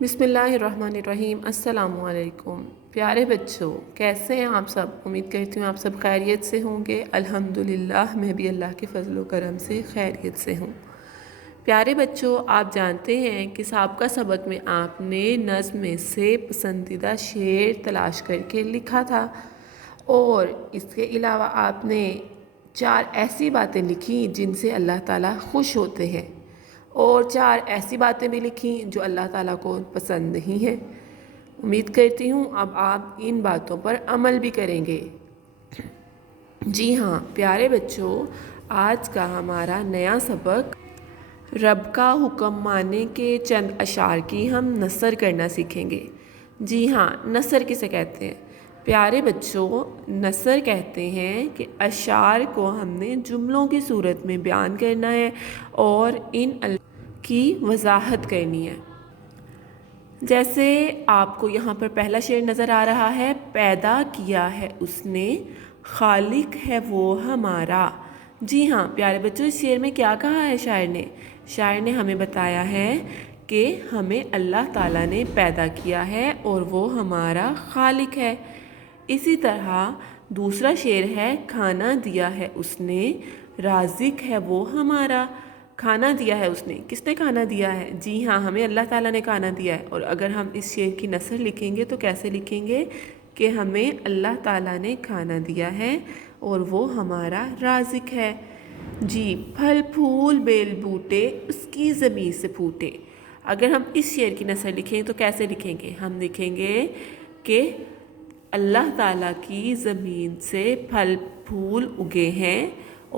بسم اللہ الرحمن الرحیم۔ السلام علیکم پیارے بچوں، کیسے ہیں آپ سب؟ امید کرتی ہوں آپ سب خیریت سے ہوں گے۔ الحمدللہ میں بھی اللہ کے فضل و کرم سے خیریت سے ہوں۔ پیارے بچوں، آپ جانتے ہیں کہ سابقہ سبق میں آپ نے نظم میں سے پسندیدہ شعر تلاش کر کے لکھا تھا، اور اس کے علاوہ آپ نے 4 ایسی باتیں لکھی جن سے اللہ تعالیٰ خوش ہوتے ہیں، اور 4 ایسی باتیں بھی لکھیں جو اللہ تعالیٰ کو پسند نہیں ہیں۔ امید کرتی ہوں اب آپ ان باتوں پر عمل بھی کریں گے۔ جی ہاں پیارے بچوں، آج کا ہمارا نیا سبق رب کا حکم ماننے کے چند اشعار کی ہم نثر کرنا سیکھیں گے۔ جی ہاں، نثر کسے کہتے ہیں؟ پیارے بچوں، نثر کہتے ہیں کہ اشعار کو ہم نے جملوں کی صورت میں بیان کرنا ہے اور ان کی وضاحت کرنی ہے۔ جیسے آپ کو یہاں پر پہلا شعر نظر آ رہا ہے، پیدا کیا ہے اس نے، خالق ہے وہ ہمارا۔ جی ہاں پیارے بچوں، اس شعر میں کیا کہا ہے شاعر نے؟ شاعر نے ہمیں بتایا ہے کہ ہمیں اللہ تعالیٰ نے پیدا کیا ہے اور وہ ہمارا خالق ہے۔ اسی طرح دوسرا شعر ہے، کھانا دیا ہے اس نے، رازق ہے وہ ہمارا۔ کھانا دیا ہے اس نے، کس نے کھانا دیا ہے؟ جی ہاں، ہمیں اللہ تعالیٰ نے کھانا دیا ہے۔ اور اگر ہم اس شعر کی نثر لکھیں گے تو کیسے لکھیں گے کہ ہمیں اللہ تعالیٰ نے کھانا دیا ہے اور وہ ہمارا رازق ہے۔ جی، پھل پھول بیل بوٹے اس کی ضمیر سے پھوٹے۔ اگر ہم اس شعر کی نثر لکھیں تو کیسے لکھیں گے؟ ہم لکھیں گے کہ اللہ تعالیٰ کی زمین سے پھل پھول اگے ہیں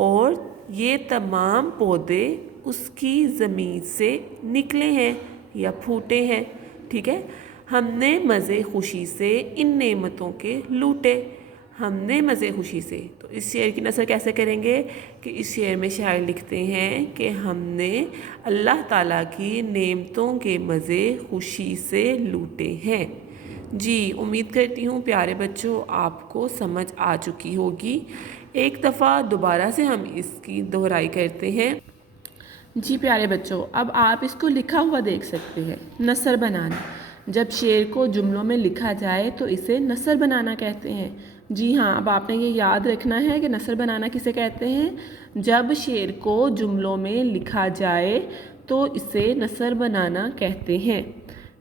اور یہ تمام پودے اس کی زمین سے نکلے ہیں یا پھوٹے ہیں۔ ٹھیک ہے، ہم نے مزے خوشی سے ان نعمتوں کے لوٹے۔ ہم نے مزے خوشی سے، تو اس شعر کی نثر کیسے کریں گے کہ اس شعر میں شاعر لکھتے ہیں کہ ہم نے اللہ تعالیٰ کی نعمتوں کے مزے خوشی سے لوٹے ہیں۔ جی، امید کرتی ہوں پیارے بچوں آپ کو سمجھ آ چکی ہوگی۔ ایک دفعہ دوبارہ سے ہم اس کی دہرائی کرتے ہیں۔ جی پیارے بچوں، اب آپ اس کو لکھا ہوا دیکھ سکتے ہیں، نثر بنانا۔ جب شعر کو جملوں میں لکھا جائے تو اسے نثر بنانا کہتے ہیں۔ جی ہاں، اب آپ نے یہ یاد رکھنا ہے کہ نثر بنانا کسے کہتے ہیں؟ جب شعر کو جملوں میں لکھا جائے تو اسے نثر بنانا کہتے ہیں۔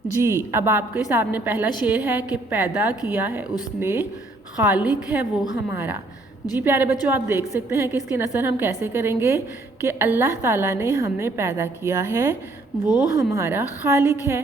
جی، اب آپ کے سامنے پہلا شعر ہے کہ پیدا کیا ہے اس نے، خالق ہے وہ ہمارا۔ جی پیارے بچوں، آپ دیکھ سکتے ہیں کہ اس کی نثر ہم کیسے کریں گے کہ اللہ تعالیٰ نے ہمیں پیدا کیا ہے، وہ ہمارا خالق ہے۔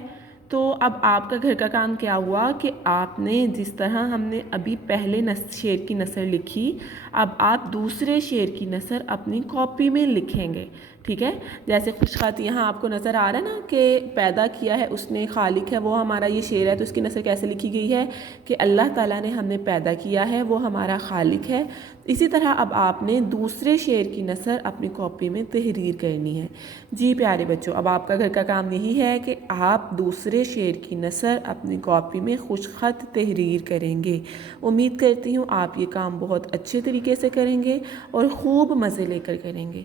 تو اب آپ کا گھر کا کام کیا ہوا کہ آپ نے جس طرح ہم نے ابھی پہلے شعر کی نثر لکھی، اب آپ دوسرے شعر کی نثر اپنی کاپی میں لکھیں گے۔ ٹھیک ہے، جیسے خوش خط یہاں آپ کو نظر آ رہا ہے نا کہ پیدا کیا ہے اس نے، خالق ہے وہ ہمارا، یہ شعر ہے تو اس کی نثر کیسے لکھی گئی ہے کہ اللہ تعالیٰ نے ہم نے پیدا کیا ہے، وہ ہمارا خالق ہے۔ اسی طرح اب آپ نے دوسرے شعر کی نثر اپنی کاپی میں تحریر کرنی ہے۔ جی پیارے بچوں، اب آپ کا گھر کا کام یہی ہے کہ آپ دوسرے شعر کی نثر اپنی کاپی میں خوش خط تحریر کریں گے۔ امید کرتی ہوں آپ یہ کام بہت اچھے طریقے سے کریں گے اور خوب مزے لے کر کریں گے۔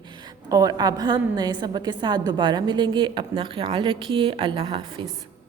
اور اب ہم نئے سبق کے ساتھ دوبارہ ملیں گے۔ اپنا خیال رکھیے۔ اللہ حافظ۔